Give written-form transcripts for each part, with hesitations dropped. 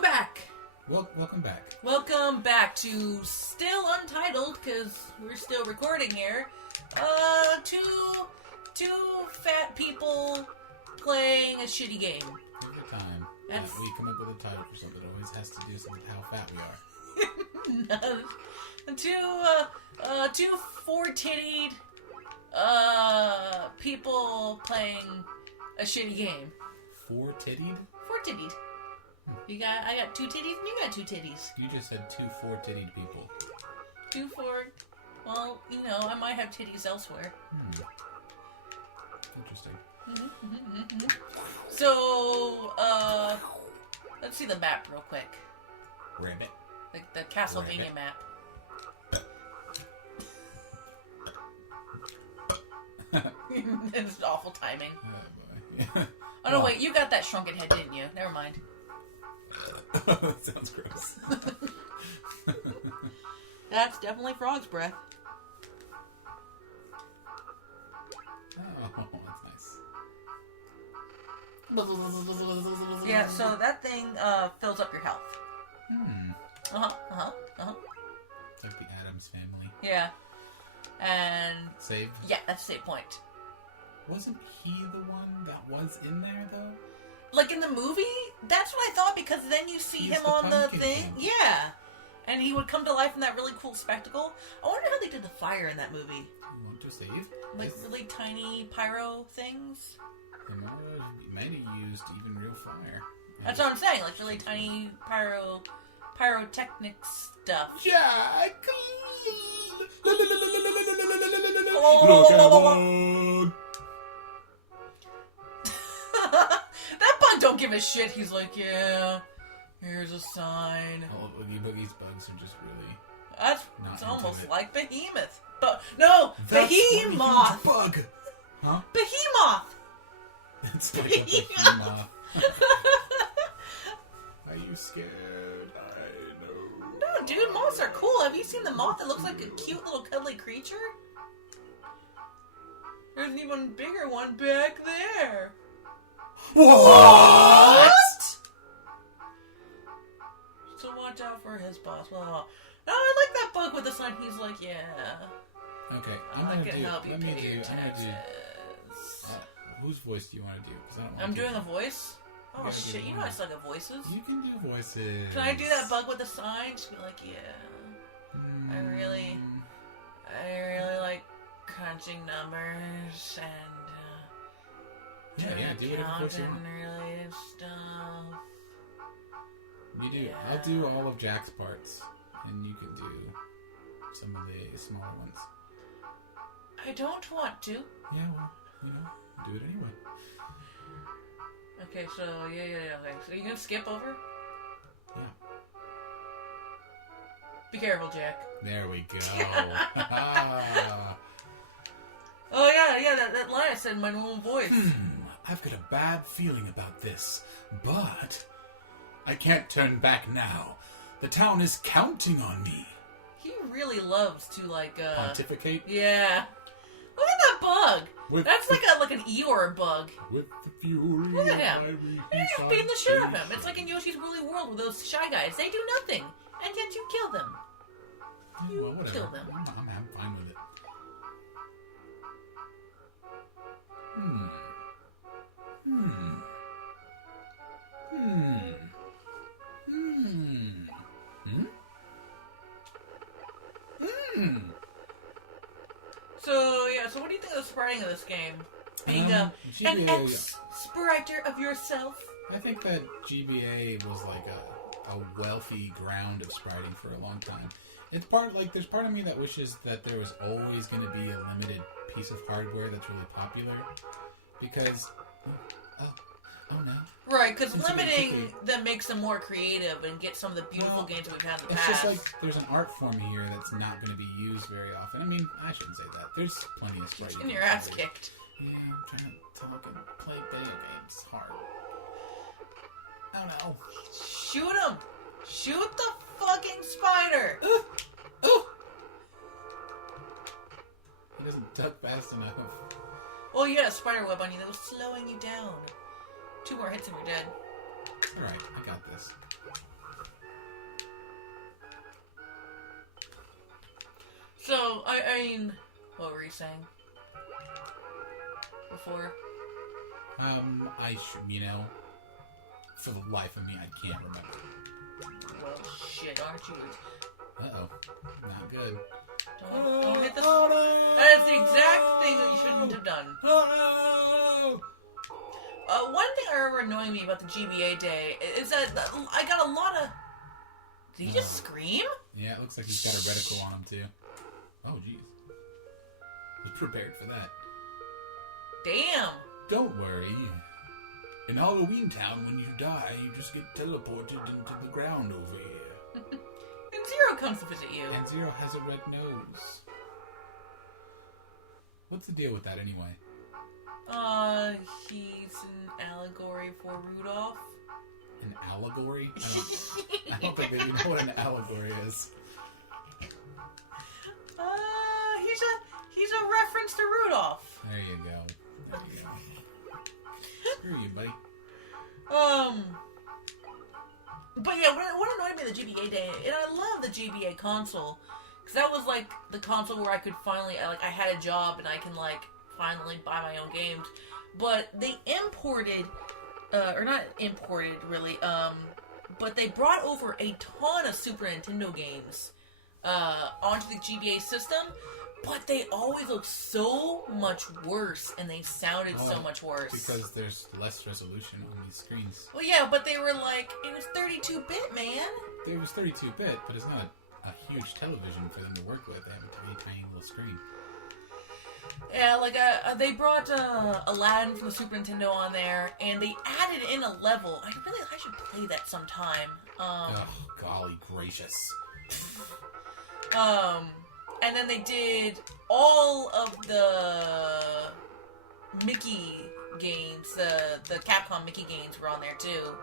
Welcome back! Welcome back. Welcome back to still untitled, because we're still recording here. Two fat people playing a shitty game. Every time that we come up with a title for something, it always has to do something with how fat we are. Two four-tittied people playing a shitty game. Four-tittied? Four-tittied. I got two titties and you got two titties. You just said two four-tittied people. Well, you know, I might have titties elsewhere. Interesting. So, let's see the map real quick. Rabbit. The Castlevania map. It's awful timing. Oh, boy. Oh, no, wait, you got that shrunken head, didn't you? Never mind. That sounds gross. That's definitely frog's breath. Oh, that's nice. Yeah, so that thing fills up your health. It's like the Addams Family. Yeah. And... Save? Yeah, that's the save point. Wasn't he the one that was in there, though? Like in the movie? That's what I thought, because then you see him on the thing. King. Yeah. And he would come to life in that really cool spectacle. I wonder how they did the fire in that movie. You want to save? Like really tiny pyro things? They might have used even real fire. That's what I'm saying, like really tiny pyrotechnic stuff. Jack! That bug don't give a shit. He's like, yeah, here's a sign. All of Oogie Boogie's bugs are just really... It's almost like Behemoth. But no, Behemoth! Bug! Huh? Behemoth! It's like a behemoth. Are you scared? I know. No, dude, moths are cool. Have you seen the moth that looks like a cute little cuddly creature? There's an even bigger one back there. What? So watch out for his boss. Well, no, I like that bug with the sign. He's like, yeah. Okay, I can help you pay your taxes. Whose voice do you want to do? 'Cause I don't want I'm to doing a voice? Oh shit, you know I suck at voices. You can do voices. Can I do that bug with the sign? Just be like, yeah. I really like crunching numbers and do whatever voice you want. related stuff. You do. Yeah. I'll do all of Jack's parts, and you can do some of the smaller ones. I don't want to. Yeah, well, you know, do it anyway. Okay, so okay. So you gonna skip over? Yeah. Be careful, Jack. There we go. Oh yeah, that line I said in my normal voice. I've got a bad feeling about this, but I can't turn back now. The town is counting on me. He really loves to pontificate? Yeah. Look at that bug. That's like an Eeyore bug. With the fury. Look at him. You're just beating the shit out of him. It's like in Yoshi's Woolly World with those Shy Guys. They do nothing, and yet you kill them. Well, whatever. Kill them. I'm fine with it. So what do you think of the spriting of this game? Being an ex-spriter of yourself? I think that GBA was like a wealthy ground of spriting for a long time. It's there's part of me that wishes that there was always going to be a limited piece of hardware that's really popular. Because, oh no. Right, because limiting them makes them more creative and get some of the beautiful games that we've had in the past. It's just like there's an art form here that's not going to be used very often. I mean, I shouldn't say that. There's plenty of spriting. Getting your ass kicked. Yeah, I'm trying to talk and play video games. It's hard. Oh no. Shoot him! Shoot the fucking spider! He doesn't duck fast enough. Oh, you had a spider web on you that was slowing you down. 2 more hits and you're dead. Alright, I got this. So, I mean, what were you saying? Before? For the life of me, I can't remember. Well, shit, aren't you? Uh-oh. Not good. Don't hit the... Oh, no! That is the exact thing that you shouldn't have done. Oh, no! One thing I remember annoying me about the GBA day is that I got a lot of... Did he just scream? Yeah, it looks like he's got a reticle on him, too. Oh, jeez. Was prepared for that. Damn. Don't worry. In Halloween Town, when you die, you just get teleported into the ground over here. And Zero comes to visit you. And Zero has a red nose. What's the deal with that, anyway? He's an allegory for Rudolph. An allegory? I don't think that you know what an allegory is. He's a reference to Rudolph. There you go. There you go. Screw you, buddy. But yeah, what annoyed me the GBA day, and I love the GBA console, because that was like the console where I could finally, I had a job and I can finally buy my own games. But they imported, or not imported really, but they brought over a ton of Super Nintendo games onto the GBA system. But they always look so much worse, and they sounded so much worse. Because there's less resolution on these screens. Well, yeah, but they were like, it was 32-bit, man. It was 32-bit, but it's not a huge television for them to work with. They have a tiny little screen. Yeah, they brought Aladdin from the Super Nintendo on there, and they added in a level. I should play that sometime. Oh, golly gracious. And then they did all of the Mickey games, the Capcom Mickey games were on there too.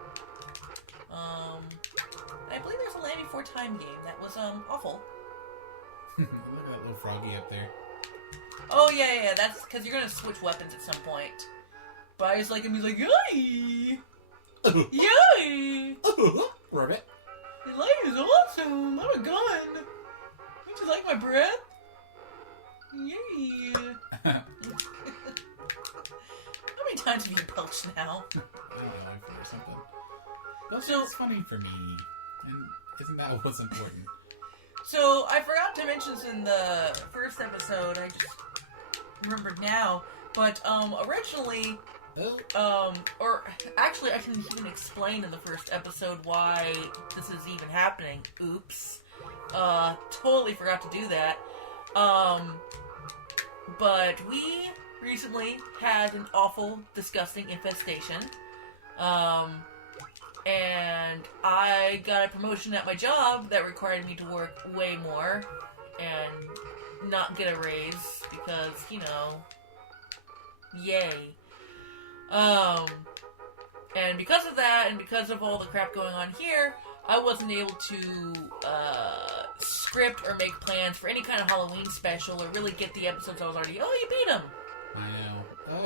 I believe there's a Land Before Time game that was awful. Look at that little froggy up there. Oh yeah, that's because you're gonna switch weapons at some point. But I just like him. He's like, yay, yay, Rabbit. The light is awesome. I'm a gun. Don't you like my breath? Yay. How many times have you belched now? I don't know, or something. That's funny for me. And isn't that what's important? So, I forgot to mention this in the first episode. I just remembered now. But, originally... or actually, I can even explain in the first episode why this is even happening. Oops. Totally forgot to do that. But we recently had an awful, disgusting infestation. And I got a promotion at my job that required me to work way more and not get a raise because, yay. And because of that, and because of all the crap going on here, I wasn't able to script or make plans for any kind of Halloween special or really get the episodes I was already... Oh, you beat him! I know.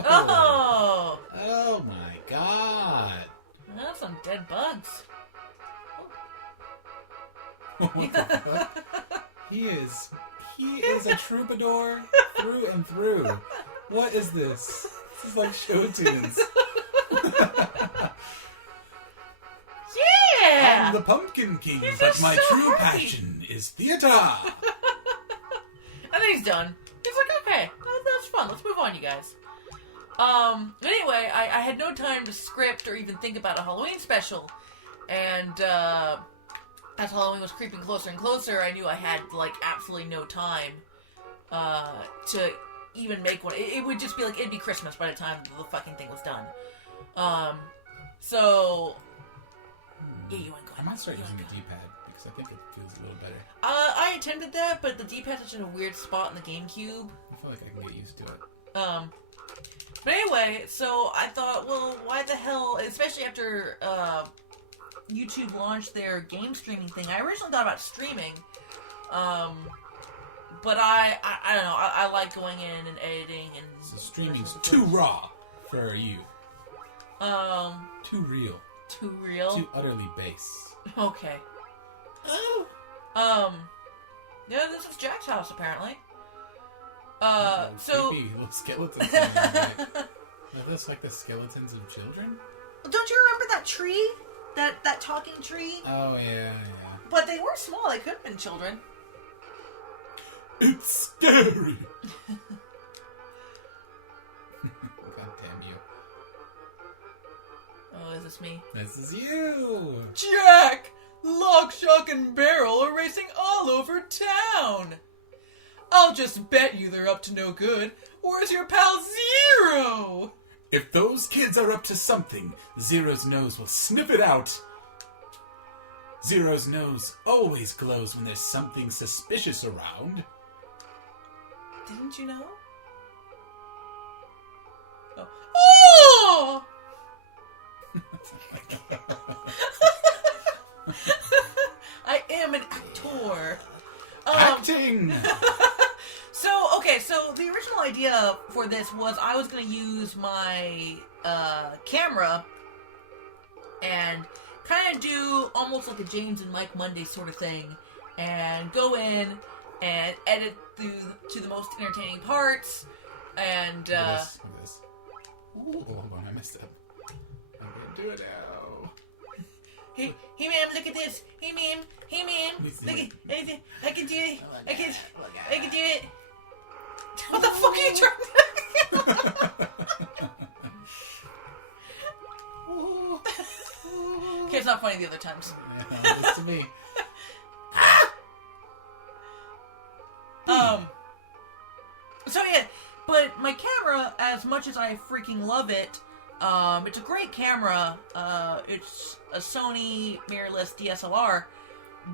Oh! Oh my god! That's some dead bugs. What the fuck? He is a troubadour through and through. What is this? This is like show tunes. Yeah! I'm the Pumpkin King, but my true passion is theater. And then he's done. He's like, okay, that's fun. Let's move on, you guys. Anyway, I had no time to script or even think about a Halloween special. And, as Halloween was creeping closer and closer, I knew I had, absolutely no time, to even make one. It would just be it'd be Christmas by the time the fucking thing was done. So... Yeah, you want to go ahead. I might start using the D-pad, because I think it feels a little better. I attempted that, but the D-pad's such in a weird spot in the GameCube. I feel like I can get used to it. But anyway, so I thought, well, why the hell, especially after, YouTube launched their game streaming thing, I originally thought about streaming, but I don't know, I like going in and editing and... So streaming's too raw for you. Too real. Too real? Too utterly base. Okay. Yeah, this is Jack's house, apparently. So creepy little skeletons. Are those like the skeletons of children? Don't you remember that tree? That talking tree? Oh yeah. But they were small. They could have been children. It's scary. God damn you. Oh, is this me? This is you. Jack! Lock, Shock, and Barrel are racing all over town. I'll just bet you they're up to no good. Where's your pal Zero? If those kids are up to something, Zero's nose will sniff it out. Zero's nose always glows when there's something suspicious around. Didn't you know? Oh! I am an actor. Acting! So the original idea for this was I was going to use my camera and kind of do almost like a James and Mike Monday sort of thing and go in and edit through to the most entertaining parts and... Look at this. Ooh, hold on, I messed up. I'm going to do it now. Hey, ma'am, look at this. Hey, ma'am. Look at I can do it. I can do it. What the fuck are you trying to Okay, it's not funny the other times. Yeah, it's to me. So yeah, but my camera, as much as I freaking love it, it's a great camera. It's a Sony mirrorless DSLR,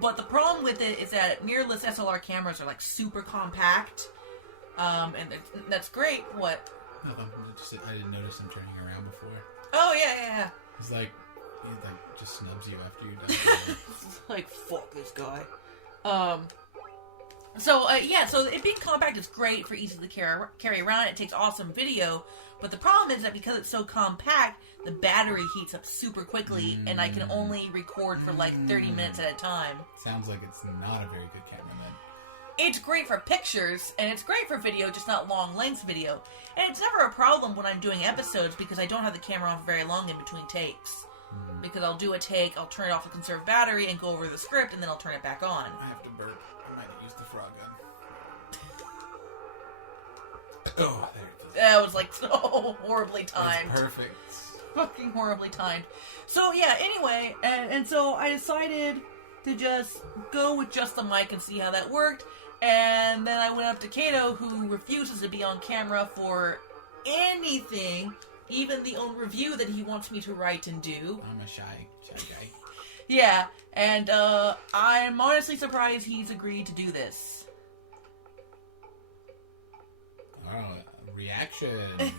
but the problem with it is that mirrorless SLR cameras are like super compact, and that's great. What? No, I didn't notice him turning around before. Oh yeah. He's like, just snubs you after you're done. Like, fuck this guy. So it being compact is great for easily to carry around. It takes awesome video, but the problem is that because it's so compact, the battery heats up super quickly, and I can only record for like 30 minutes at a time. Sounds like it's not a very good camera then. It's great for pictures, and it's great for video, just not long-length video. And it's never a problem when I'm doing episodes because I don't have the camera on for very long in between takes. Because I'll do a take, I'll turn it off to conserve battery and go over the script, and then I'll turn it back on. I have to burp. I might have used the frog gun. Oh, there it is. That was like so horribly timed. That's perfect. Fucking horribly timed. So yeah, anyway, and so I decided to just go with just the mic and see how that worked. And then I went up to Kato, who refuses to be on camera for anything, even the own review that he wants me to write and do. I'm a shy guy. Yeah, and I'm honestly surprised he's agreed to do this. Oh, reaction.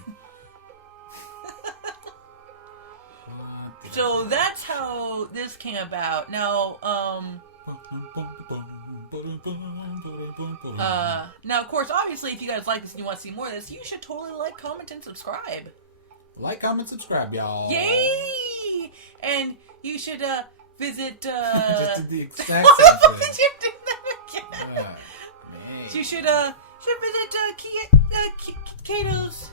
So that's how this came about. Now, now, of course, obviously, if you guys like this and you want to see more of this, you should totally like, comment, and subscribe. Like, comment, subscribe, y'all. Yay! And you should visit. Just did the exact What the same fuck thing. did you do that again? Man. You should visit Kato's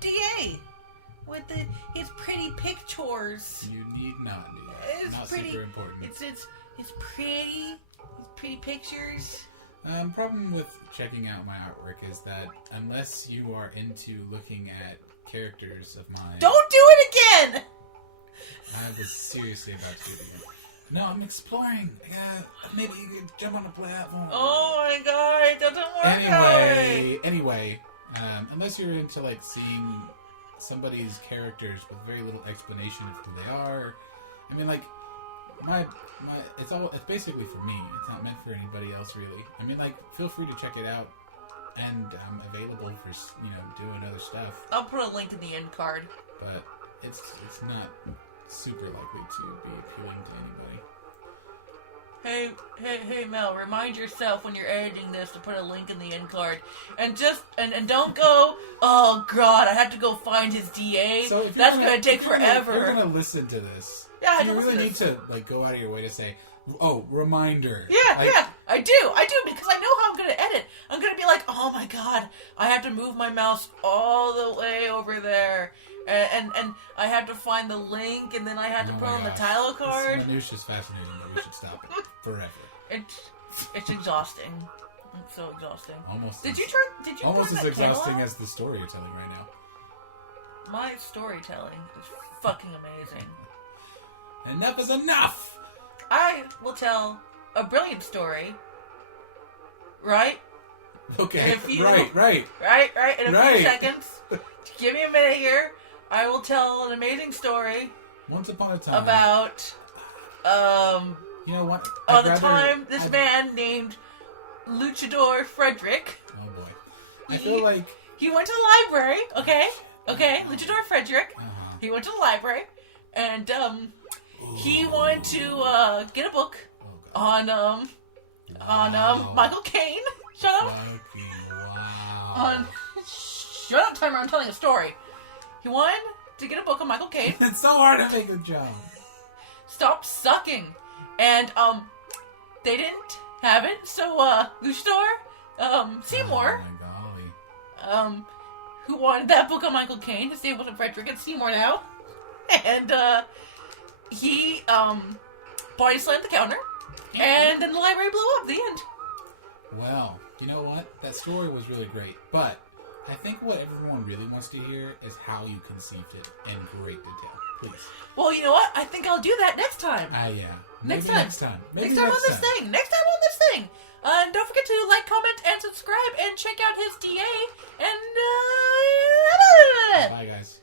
DA with his pretty pictures. You need not do that. It's not pretty. super important. It's pretty. It's pretty pictures. Problem with checking out my artwork is that unless you are into looking at characters of mine... Don't do it again! I was seriously about to do it again. No, I'm exploring. Maybe you could jump on a platform. Oh my god, it doesn't work Anyway, unless you're into like seeing somebody's characters with very little explanation of who they are, I mean, like it's basically for me. It's not meant for anybody else, really. I mean, like, feel free to check it out, and I'm available for doing other stuff. I'll put a link in the end card. But it's not super likely to be appealing to anybody. Hey, Mel, remind yourself when you're editing this to put a link in the end card. And don't go, oh god, I have to go find his DA. So that's gonna take forever. You're gonna listen to this. Yeah, you really need to like go out of your way to say, oh, reminder. Yeah, I do, because I know how I'm gonna edit. I'm gonna be like, oh my god, I have to move my mouse all the way over there. And I have to find the link, and then I have to put on the title card. This minutia is fascinating, but we should stop it forever. It's exhausting. It's so exhausting. Almost. Did you almost turn as that exhausting candle as the story you're telling right now. My storytelling is fucking amazing. Enough is enough! I will tell a brilliant story. Right? Okay. Right. In a few seconds. Give me a minute here. I will tell an amazing story. Once upon a time. About, you know what? This man named Luchador Frederick. Oh boy. I feel like... He went to the library, okay? Luchador Frederick. Uh-huh. He went to the library, and, he wanted to, get a book on Michael Caine. Shut up. Wow. Shut up, timer. I'm telling a story. He wanted to get a book on Michael Caine. It's so hard to make a joke. Stop sucking. And, they didn't have it, so, Luchador, Seymour, oh my golly. who wanted that book on Michael Caine, his name wasn't Frederick, it's Seymour now, and, he, body slammed the counter, and then the library blew up, the end. Well, you know what? That story was really great, but I think what everyone really wants to hear is how you conceived it in great detail. Please. Well, you know what? I think I'll do that next time. Yeah. Next Maybe time. next time. Next time on this thing. Next time on this thing. And don't forget to like, comment, and subscribe, and check out his DA. And, Bye, guys.